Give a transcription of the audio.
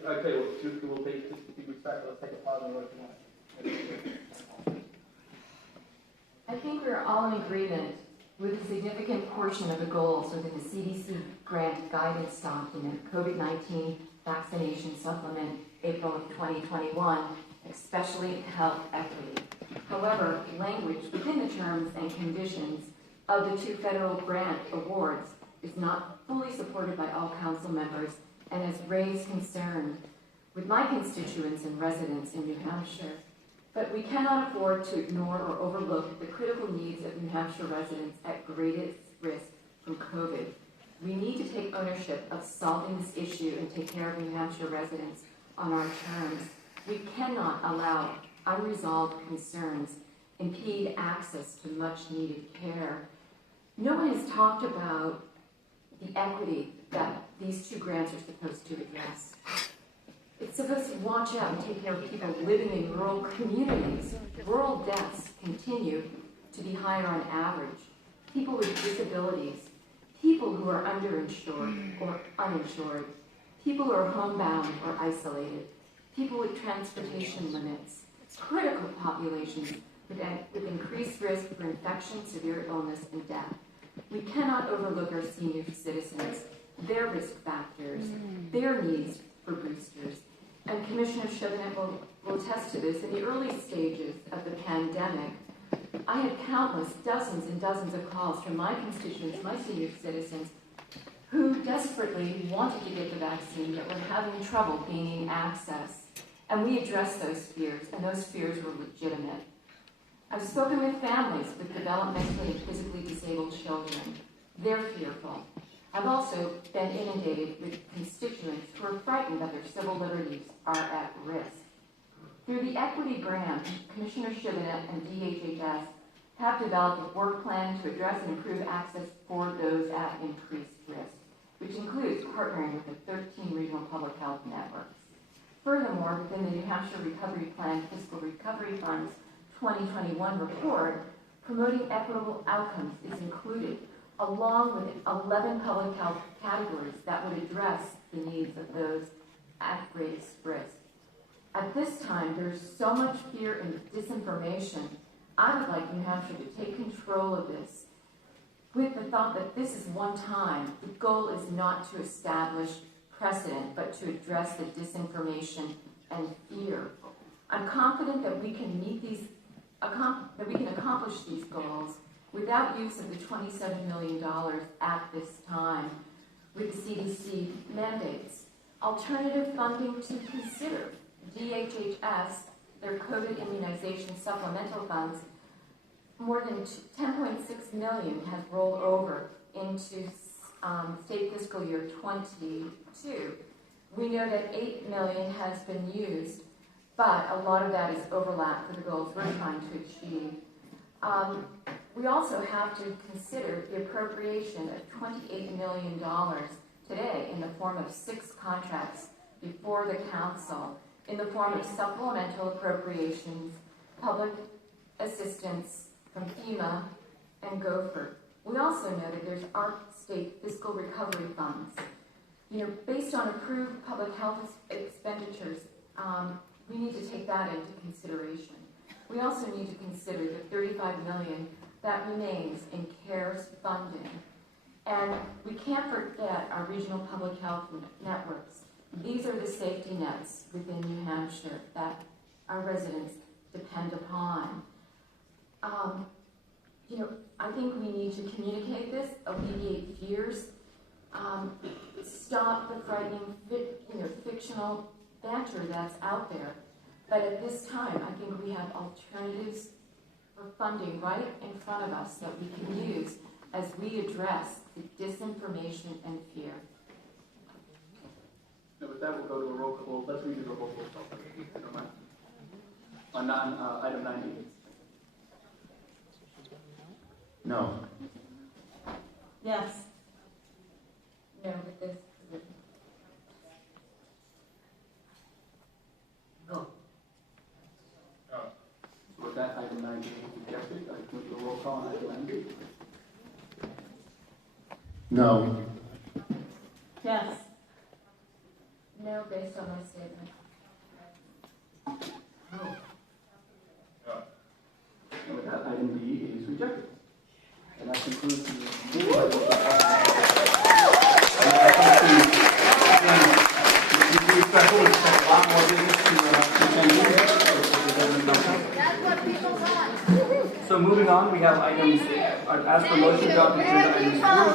Okay, we'll take, just to be respectful, let's take a pause and look at I think we're all in agreement with a significant portion of the goals within the CDC grant guidance document, COVID-19 Vaccination Supplement, April of 2021, especially health equity. However, language within the terms and conditions of the 2 federal grant awards is not fully supported by all council members and has raised concern with my constituents and residents in New Hampshire. But we cannot afford to ignore or overlook the critical needs of New Hampshire residents at greatest risk from COVID. We need to take ownership of solving this issue and take care of New Hampshire residents on our terms. We cannot allow unresolved concerns impede access to much needed care. No one has talked about the equity that these 2 grants are supposed to address. It's supposed to watch out and take care of people living in rural communities. Rural deaths continue to be higher on average. People with disabilities, people who are underinsured or uninsured, people who are homebound or isolated, people with transportation limits, critical populations with increased risk for infection, severe illness, and death. We cannot overlook our senior citizens, their risk factors, their needs for boosters. And Commissioner Chauvenet will attest to this. In the early stages of the pandemic, I had countless, dozens and dozens of calls from my constituents, my senior citizens, who desperately wanted to get the vaccine but were having trouble gaining access. And we addressed those fears, and those fears were legitimate. I've spoken with families with developmentally and physically disabled children. They're fearful. I've also been inundated with constituents who are frightened that their civil liberties are at risk. Through the Equity Grant, Commissioner Chauvenet and DHHS have developed a work plan to address and improve access for those at increased risk, which includes partnering with the 13 regional public health networks. Furthermore, within the New Hampshire Recovery Plan Fiscal Recovery Fund's 2021 report, promoting equitable outcomes is included, along with 11 public health categories that would address the needs of those at greatest risk. At this time, there's so much fear and disinformation. I would like New Hampshire to take control of this with the thought that this is one time. The goal is not to establish precedent, but to address the disinformation and fear. I'm confident that we can accomplish these goals without use of the $27 million at this time with the CDC mandates. Alternative funding to consider. DHHS, their COVID immunization supplemental funds, more than $10.6 million has rolled over into state fiscal year 22. We know that $8 million has been used, but a lot of that is overlap for the goals we're trying to achieve. We also have to consider the appropriation of $28 million today in the form of 6 contracts before the council, in the form of supplemental appropriations, public assistance from FEMA and Gopher. We also know that there's our state fiscal recovery funds. Based on approved public health expenditures, we need to take that into consideration. We also need to consider the $35 million that remains in CARES funding. And we can't forget our regional public health networks. These are the safety nets within New Hampshire that our residents depend upon. I think we need to communicate this, alleviate fears, stop the frightening, fictional banter that's out there. But at this time, I think we have alternatives for funding right in front of us that we can use as we address the disinformation and fear. Now, with that, we'll go to a roll call. Let's read the roll call. On item 90. No. Yes. No, with this position. Go. So with that, item 90 is rejected. I move the roll call on item 90. No. Yes. No no based on my statement. And with that, item B is rejected. And that concludes the meeting. We expect a lot more business to continue. That's what people want. So moving on, we have items, as per motion, adopted agenda items 4,